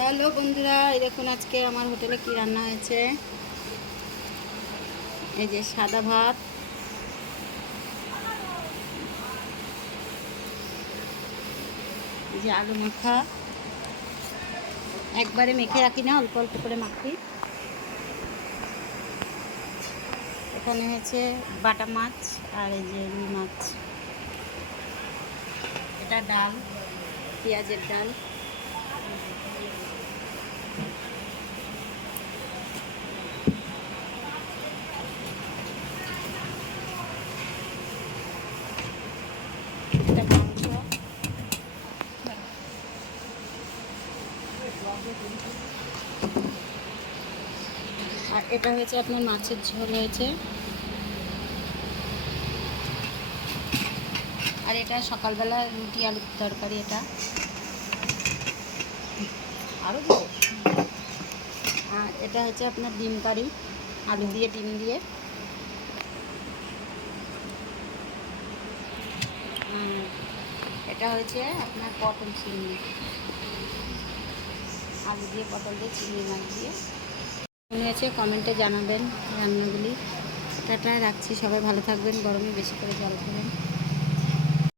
Hello বন্ধুরা, এই দেখুন আজকে আমার হোটেলে কি রান্না হয়েছে। এই যে সাদা ভাত। এই যে আলু মাখা। একবারে মেখে রাখি না, অল্প অল্প করে মাখি। এখানে হয়েছে বাটা মাছ আর এই যে মাছ। এটা ডাল, পেঁয়াজের ডাল। আর এটা হয়েছে আপনার মাছের ঝোল হয়েছে। আর এটা সকালবেলা রুটি আলুর তরকারি এটা। আরও দেবো? আর এটা হচ্ছে আপনার ডিম কারি, আলু দিয়ে, ডিম দিয়ে। এটা হচ্ছে আপনার পটল চিংড়ি। আলু দিয়ে, পটল দিয়ে, চিংড়ি মাছ দিয়ে। মনে হয়েছে কমেন্টে জানাবেন রান্নাগুলি। টাটা, রাখছি সবাই, ভালো থাকবেন, গরমে বেশি করে জল খাবেন।